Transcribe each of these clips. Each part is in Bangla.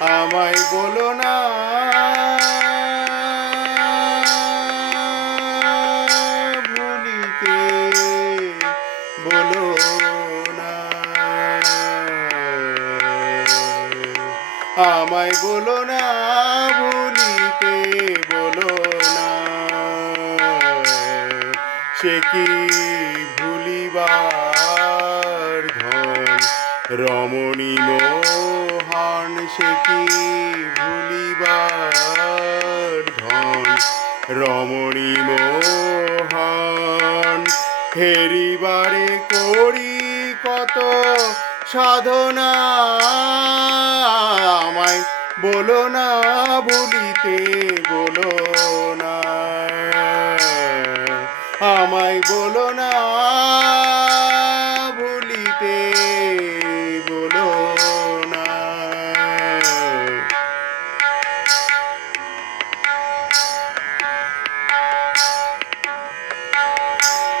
আমায় বলো না ভুলিতে, বলো না আমায় বলো না ভুলিতে, বলো না সে কি ভুলিবার ধন রমণী মোহন, সে কি ভুলিবার ধন রমণী মোহন। হেরিবারে করি কত সাধনা, আমায় বলো না ভুলিতে, বলো না আমায় বলো না ভুলিতে, বলো না।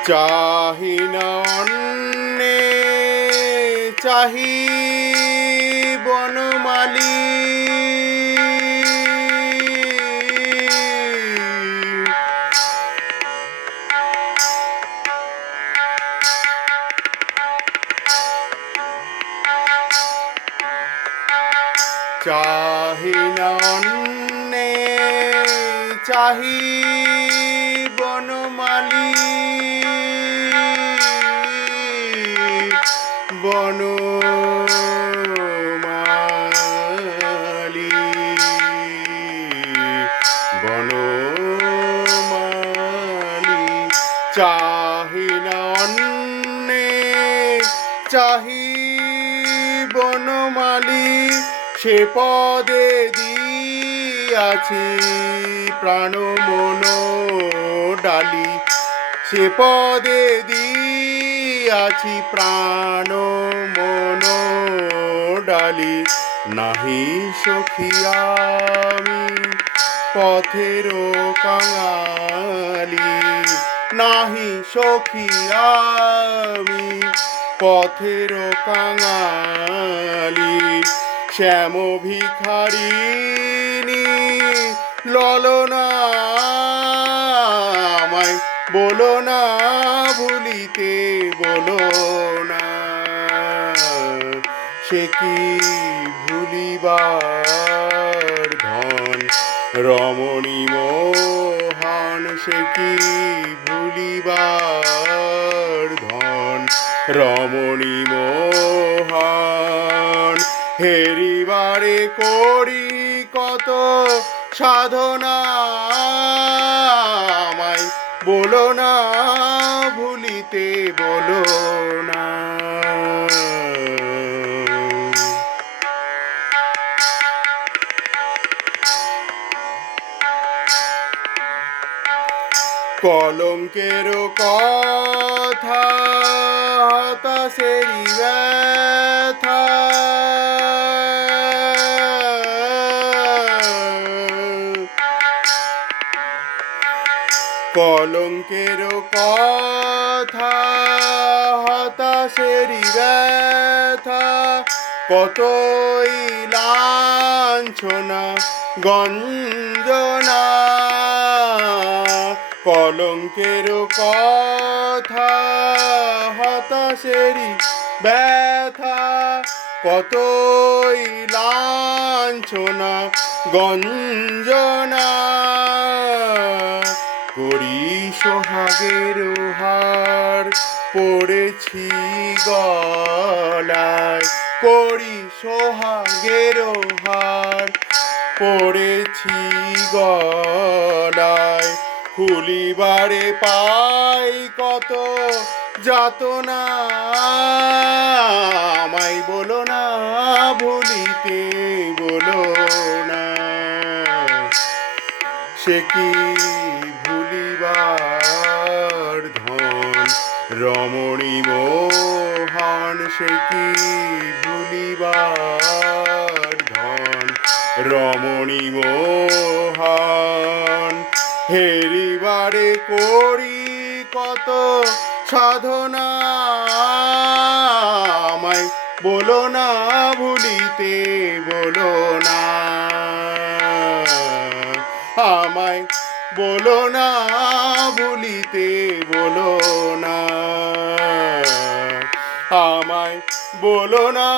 চাহি না অন্যে চাহি বনমালী, চাহি না অন্যে চাহি বনমালী, বনমালী বনমালী। চাহি না অন্যে চাহি বনমালী, সে পদে দিয়াছি প্রাণ মন ডালি, সে পদে দিয়াছি প্রাণ মন ডালি। নাহি সখী আমি পথের কাঙালি, নাহি সখী আমি পথের কাঙালি। শ্যাম ভিখারিণী ললনা, আমায় বলো না ভুলিতে, বলো না সে কি ভুলিবার ধন রমণী মোহন, সে কি ভুলিবার ধন রমণী মোহন। হেরিবারে করি কত সাধনা, আমায় বলো না ভুলিতে, বলো না। কলঙ্কের কথা হতাশেরই ব্যথা, কলঙ্কের কথা হতাশেরই ব্যথা। কতই লাঞ্ছনা গঞ্জনা, কলঙ্কের কথা হতাশেরই ব্যথা। কতই লাঞ্ছনা গঞ্জনা, করি সোহাগের হার পড়েছি গলায়, করি সোহাগের হার পড়েছি গলায়। খুলিবারে পাই কত যাতনা, আমায় বলো না ভুলিতে, বলো না সে কি ভুলিবার ধন রমণী মোহন, সে কি ভুলিবার ধন রমণী মোহন। হেরিবারে করি কত সাধনা, আমায় বলো না ভুলিতে বলো না, আমায় বলো না ভুলিতে বলো না, আমায় বলো না।